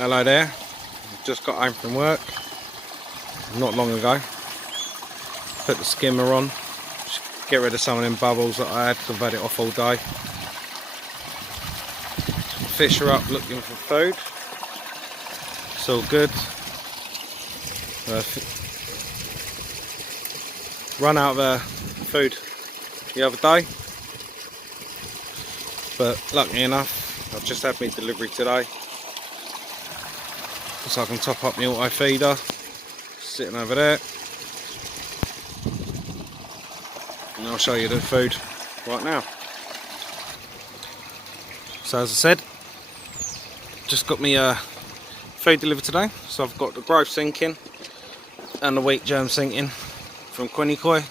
Hello there, just got home from work not long ago. Put the skimmer on, just get rid of some of them bubbles that I had because I've had it off all day. Fish are up looking for food, it's all good. Run out of food the other day, but lucky enough I've just had my delivery today, so I can top up my auto feeder, sitting over there, and I'll show you the food right now. So as I said, just got me food delivered today, so I've got the growth sinking and the wheat germ sinking from Queni Koi.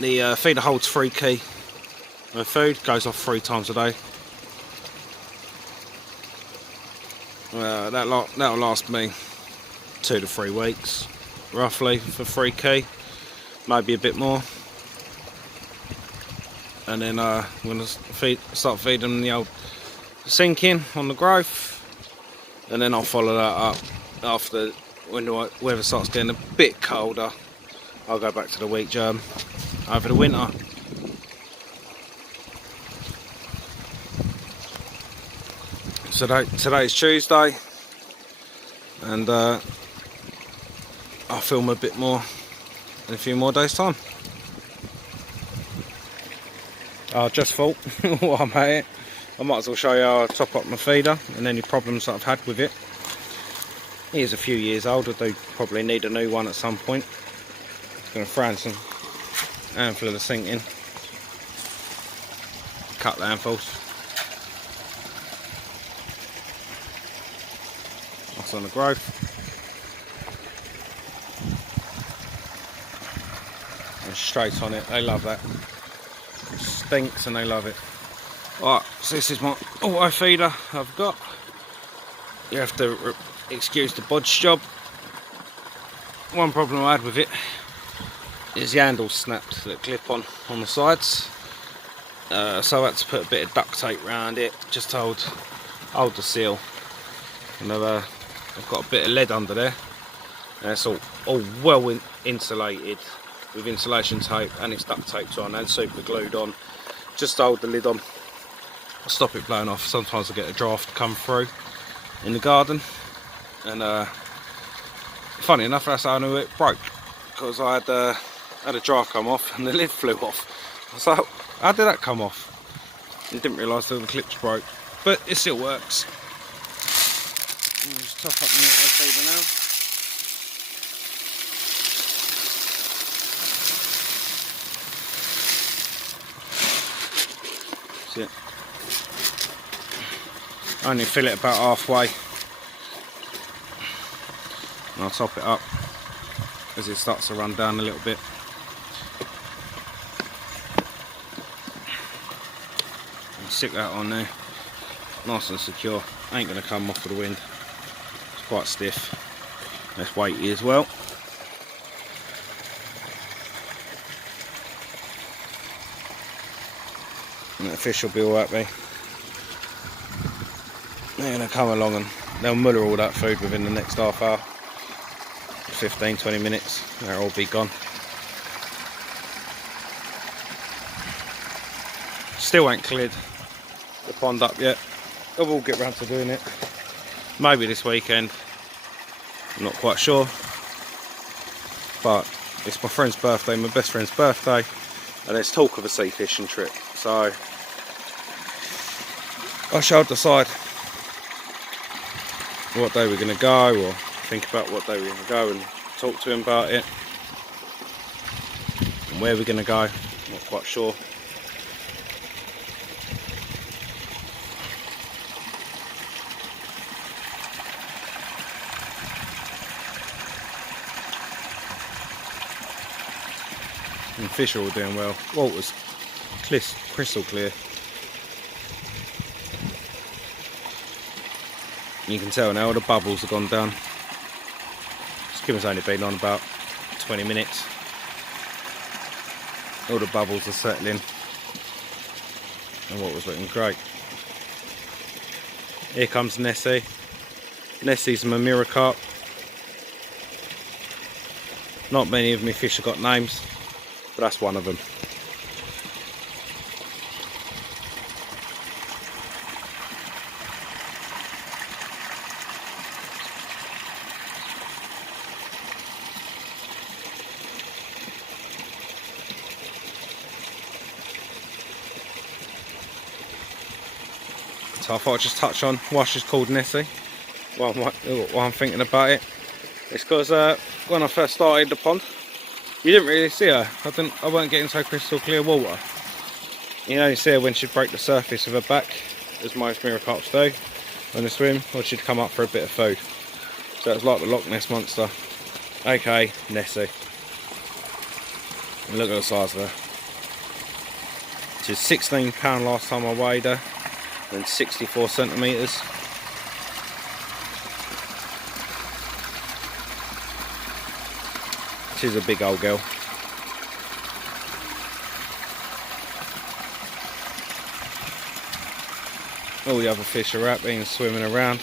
The feeder holds 3 kg of food, goes off 3 times a day. That'll last me 2 to 3 weeks roughly for 3 kg, maybe a bit more. And then I'm going to start feeding the old sinking on the growth, and then I'll follow that up after when the weather starts getting a bit colder. I'll go back to the wheat germ over the winter. So today's Tuesday, and I'll film a bit more in a few more days' time. I just thought, while I'm at it, I might as well show you how I top up my feeder and any problems that I've had with it. It is a few years old, I do probably need a new one at some point. It's going to throw in some handful of the sinking, couple of handfuls. That's on the growth. And straight on it, they love that. It stinks and they love it. Alright, so this is my auto feeder I've got. You have to excuse the bodge job. One problem I had with it is the handle snapped that clip on the sides. So I had to put a bit of duct tape around it just to hold the seal. And I've got a bit of lead under there, and it's all well insulated with insulation tape, and it's duct taped on and super glued on just to hold the lid on. I'll stop it blowing off. Sometimes I get a draft come through in the garden, and funny enough, that's how I knew it broke, because I had a draft come off and the lid flew off. I was like, how did that come off? I didn't realise that the clips broke, but it still works. I'll just top up the auto feeder now. That's it. I only fill it about halfway, and I'll top it up as it starts to run down a little bit. And stick that on there, nice and secure. Ain't going to come off with the wind. It's quite stiff. It's weighty as well. And the fish will be all happy. They're going to come along and they'll muller all that food within the next half hour. 15-20 minutes, they'll all be gone. Still ain't cleared the pond up yet. I will get round to doing it. Maybe this weekend, I'm not quite sure. But it's my friend's birthday, my best friend's birthday, and there's talk of a sea fishing trip. So I shall decide what day we're going to go, or think about what day we're going to go and talk to him about it. And where we're going to go, not quite sure. And fish are all doing well. Water's crystal clear. You can tell now all the bubbles have gone down. Skimmer's only been on about 20 minutes. All the bubbles are settling, and what was looking great. Here comes Nessie. Nessie's my mirror carp. Not many of my fish have got names, but that's one of them. So I thought I'd just touch on why she's called Nessie. While I'm thinking about it, it's because when I first started the pond, you didn't really see her. I weren't getting so crystal clear water. You only see her when she'd break the surface of her back, as most mirror carps do when they swim, or she'd come up for a bit of food. So it's like the Loch Ness monster, aka Nessie. And look at the size of her. She's 16 pound last time I weighed her, and 64 centimetres. She's a big old girl. All the other fish are happy and swimming around.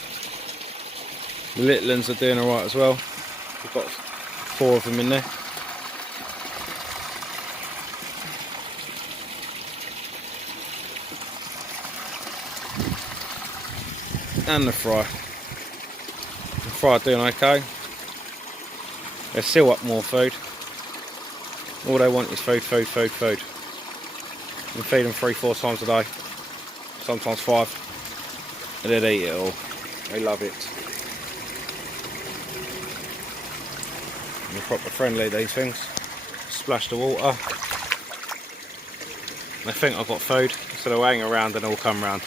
The little ones are doing alright as well. We've got 4 of them in there. And the fry. The fry are doing okay. They still up more food. All they want is food, food, food, food. You can feed them 3-4 times a day, sometimes 5, and they'd eat it all. They love it. They're proper friendly, these things. Splash the water. They think I've got food, so they'll hang around and they'll come round.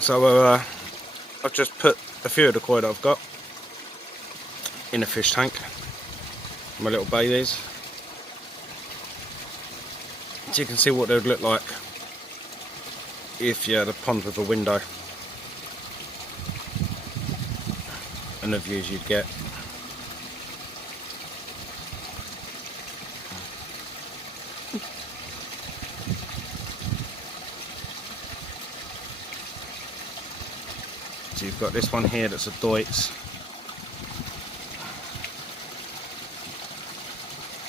So I've just put a few of the koi that I've got in a fish tank, my little babies, so you can see what they would look like if you had a pond with a window and the views you'd get. So you've got this one here that's a Deutz.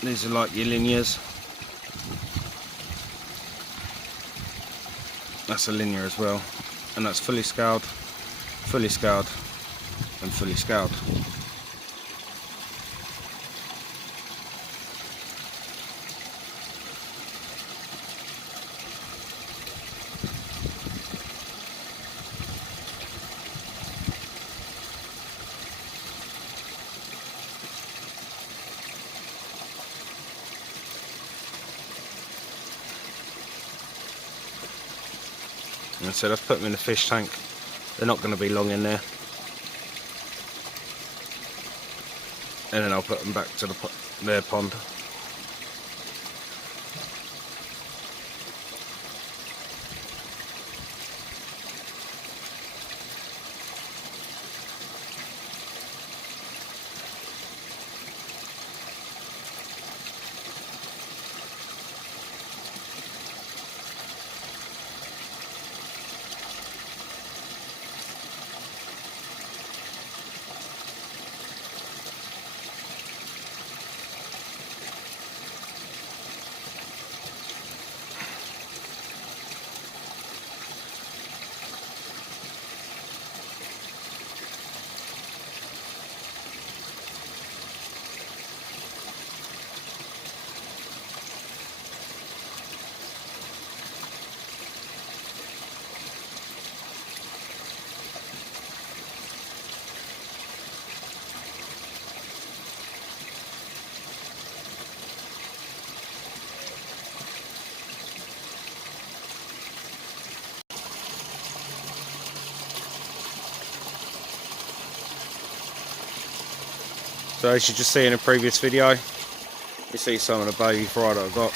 These are like your linears. That's a linear as well, and that's fully scaled, and fully scaled. And so I've put them in the fish tank. They're not going to be long in there. And then I'll put them back to their pond. So as you just see in a previous video, you see some of the baby fry that I've got.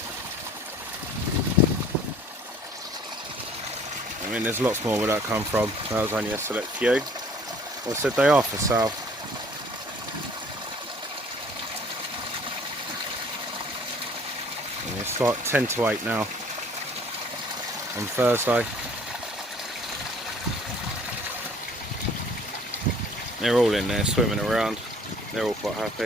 I mean, there's lots more where that come from. That was only a select few. I said they are for sale. And it's like 10 to 8 now on Thursday. They're all in there swimming around. They're all quite happy.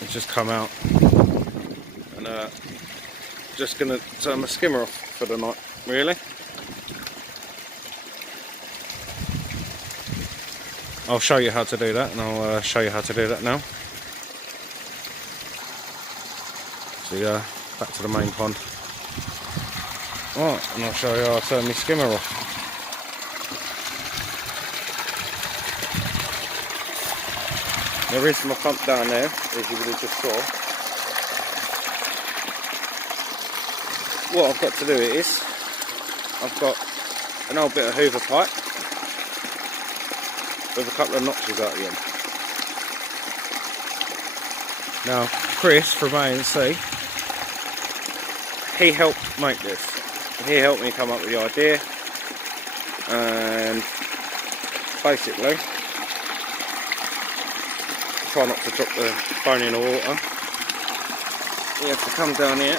I've just come out and just gonna turn my skimmer off for the night, really. I'll show you how to do that, and I'll show you how to do that now. So back to the main pond. Right, and I'll show you how I turn my skimmer off. There is my pump down there, as you would have just saw. What I've got to do is, I've got an old bit of Hoover pipe with a couple of notches out the end. Now, Chris from A&C, he helped make this. He helped me come up with the idea, and basically try not to drop the phone in the water. You have to come down here.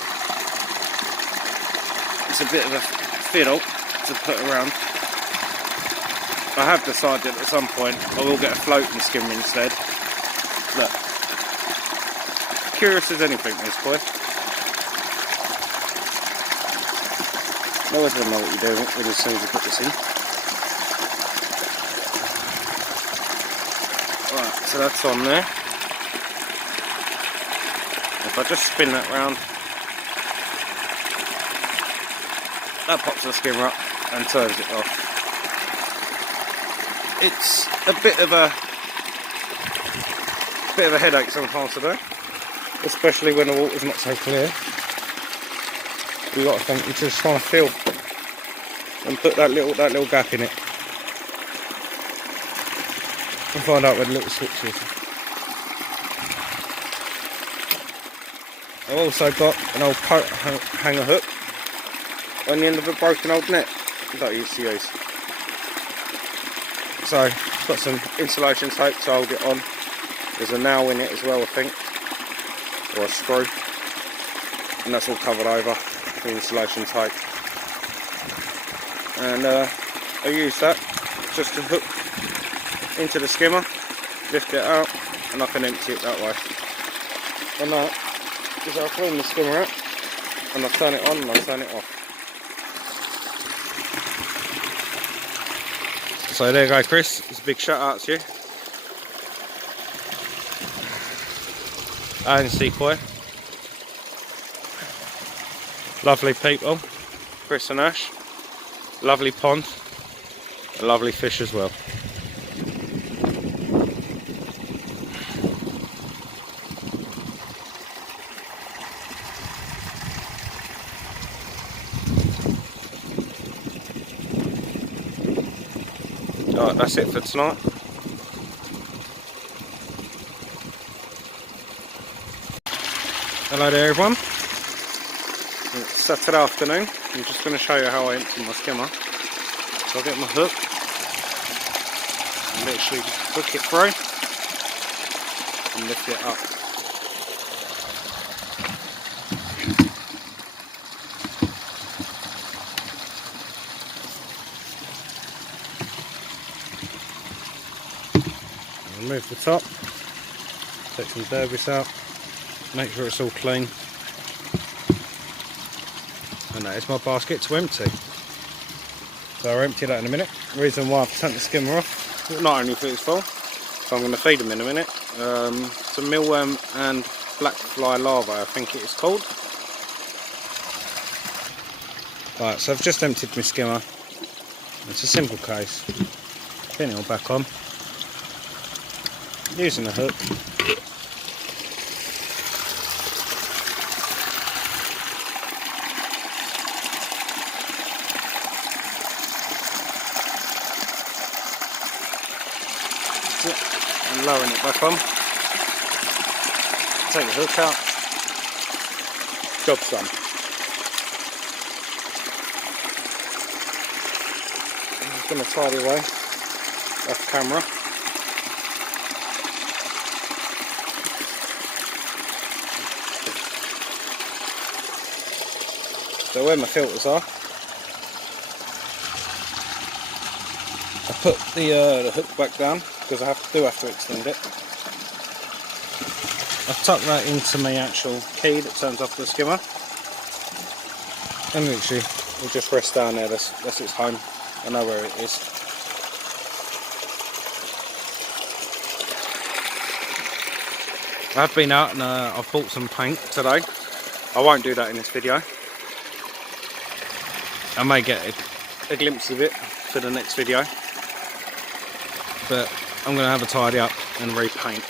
It's a bit of a fiddle to put around. I have decided at some point I will get a floating skimmer instead. Look, curious as anything, this boy. I always want to know what you're doing as soon as you put this in. Right, so that's on there. If I just spin that round, that pops the skimmer up and turns it off. It's a bit of a headache sometimes to do, especially when the water's not so clear. You got to think you're just trying to feel and put that little gap in it and find out where the little switch is. I've also got an old hanger hook on the end of a broken old net that I used to use. So it's got some insulation tape to hold it on. There's a nail in it as well, I think, or a screw, and that's all covered over the insulation tape. And I use that just to hook into the skimmer, lift it out, and I can empty it that way. And that is how I clean the skimmer out, and I turn it on and I turn it off. So there you go, Chris. It's a big shout out to you. And Queni Koi. Lovely people, Chris and Ash. Lovely pond. A lovely fish as well. Alright, that's it for tonight. Hello there everyone. It's Saturday afternoon. I'm just going to show you how I empty my skimmer. So I'll get my hook and literally hook it through and lift it up. Remove the top, take some debris out, make sure it's all clean, and that is my basket to empty. So I'll empty that in a minute. The reason why I've turned the skimmer off, not only for it's full, so I'm going to feed them in a minute, some mealworm and black fly larvae I think it is called. Right, so I've just emptied my skimmer. It's a simple case. Pin it all back on. Using a hook. And lowering it back on. Take the hook out. Job's done. I'm just going to tidy away off camera. So where my filters are, I put the hook back down because I do have to extend it. I've tucked that into my actual key that turns off the skimmer, and literally it'll just rest down there. That's its home. I know where it is. I've been out and I've bought some paint today. I won't do that in this video. I may get a glimpse of it for the next video, but I'm going to have a tidy up and repaint.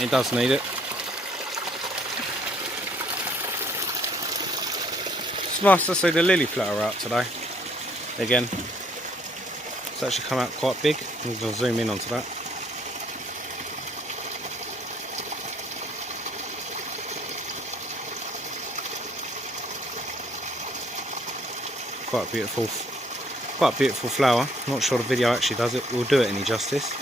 It does need it. It's nice to see the lily flower out today. Again, it's actually come out quite big. I'm going to zoom in onto that. Quite a beautiful flower. Not sure the video actually does it. Will do it any justice.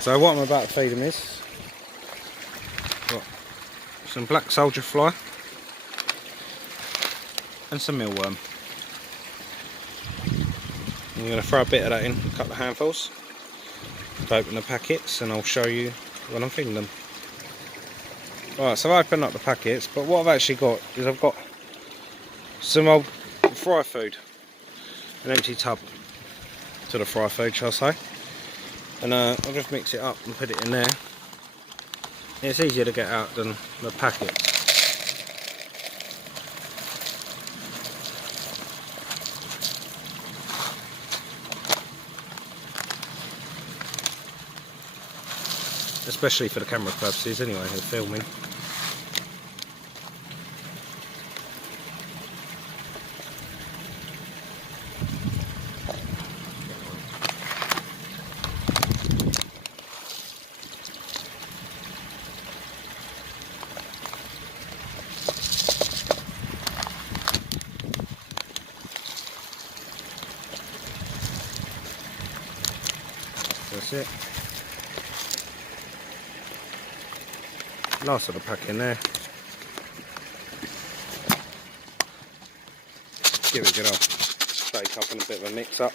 So what I'm about to feed them is got some black soldier fly and some mealworm. I'm going to throw a bit of that in, a couple of handfuls. I'll open the packets and I'll show you when I'm feeding them. Right, so I've opened up the packets, but what I've actually got is I've got some old fry food, an empty tub to the fry food, shall I say. And I'll just mix it up and put it in there. It's easier to get out than the packet. Especially for the camera purposes anyway, of filming. That's it. Last of the pack in there. Give it a good old shake up and a bit of a mix up.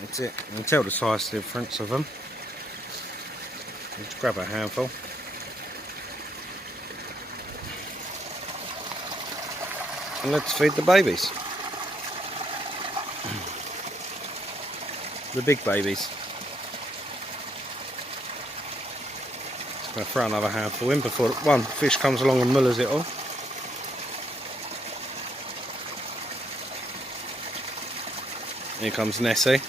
That's it. You can tell the size difference of them. Just grab a handful. And let's feed the babies. The big babies. Just going to throw another handful in before one fish comes along and mullers it all. Here comes Nessie.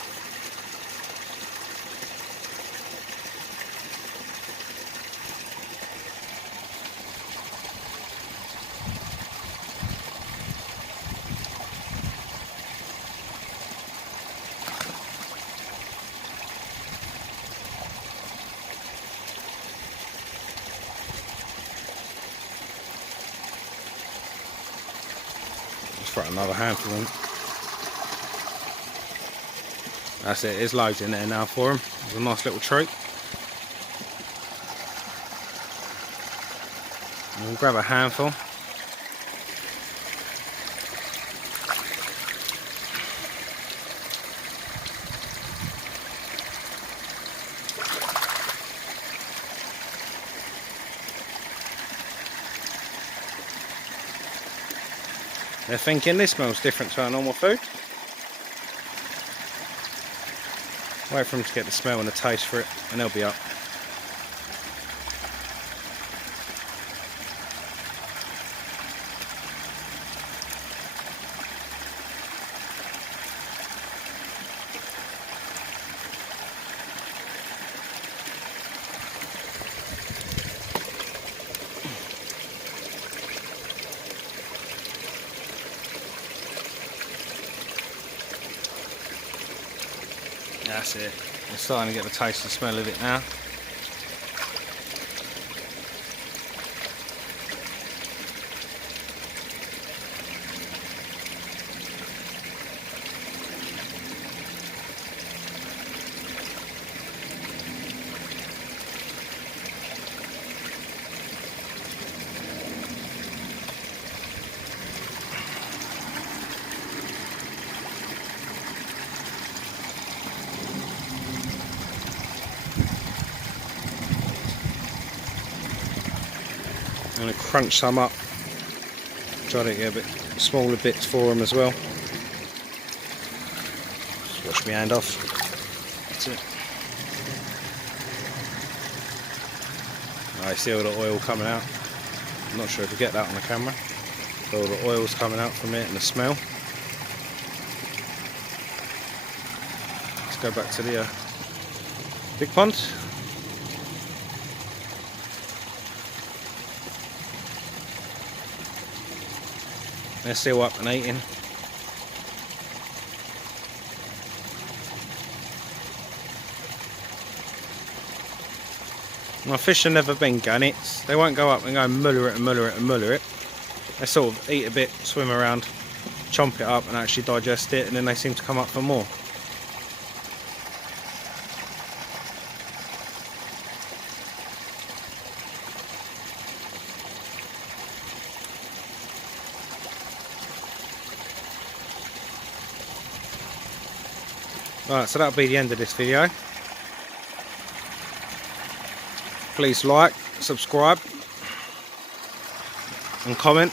Throw another handful in. That's it, there's loads in there now for them. It's a nice little treat. And we'll grab a handful. They're thinking this smells different to our normal food. Wait for them to get the smell and the taste for it, and they'll be up. That's it. We're starting to get the taste and smell of it now. I'm going to crunch some up, try to get a bit smaller bits for them as well. Just wash my hand off. That's it. I see all the oil coming out. I'm not sure if you get that on the camera. All the oil's coming out from it and the smell. Let's go back to the big pond. They're still up and eating. My fish have never been gunnets. They won't go up and go and muller it and muller it and muller it. They sort of eat a bit, swim around, chomp it up and actually digest it, and then they seem to come up for more. Right, so that'll be the end of this video. Please like, subscribe and comment.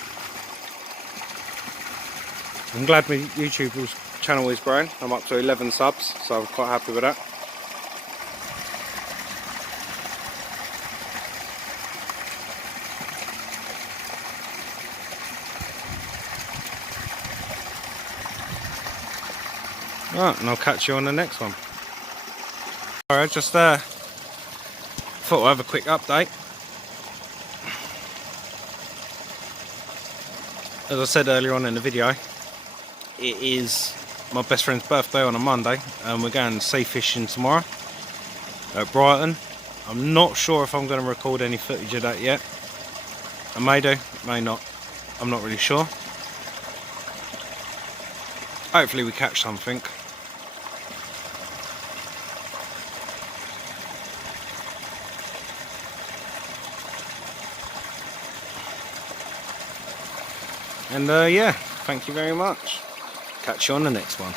I'm glad my YouTube channel is growing. I'm up to 11 subs, so I'm quite happy with that. Right, and I'll catch you on the next one. Alright, just thought I'd have a quick update. As I said earlier on in the video, it is my best friend's birthday on a Monday, and we're going sea fishing tomorrow at Brighton. I'm not sure if I'm going to record any footage of that yet. I may do, may not. I'm not really sure. Hopefully we catch something. And yeah, thank you very much. Catch you on the next one.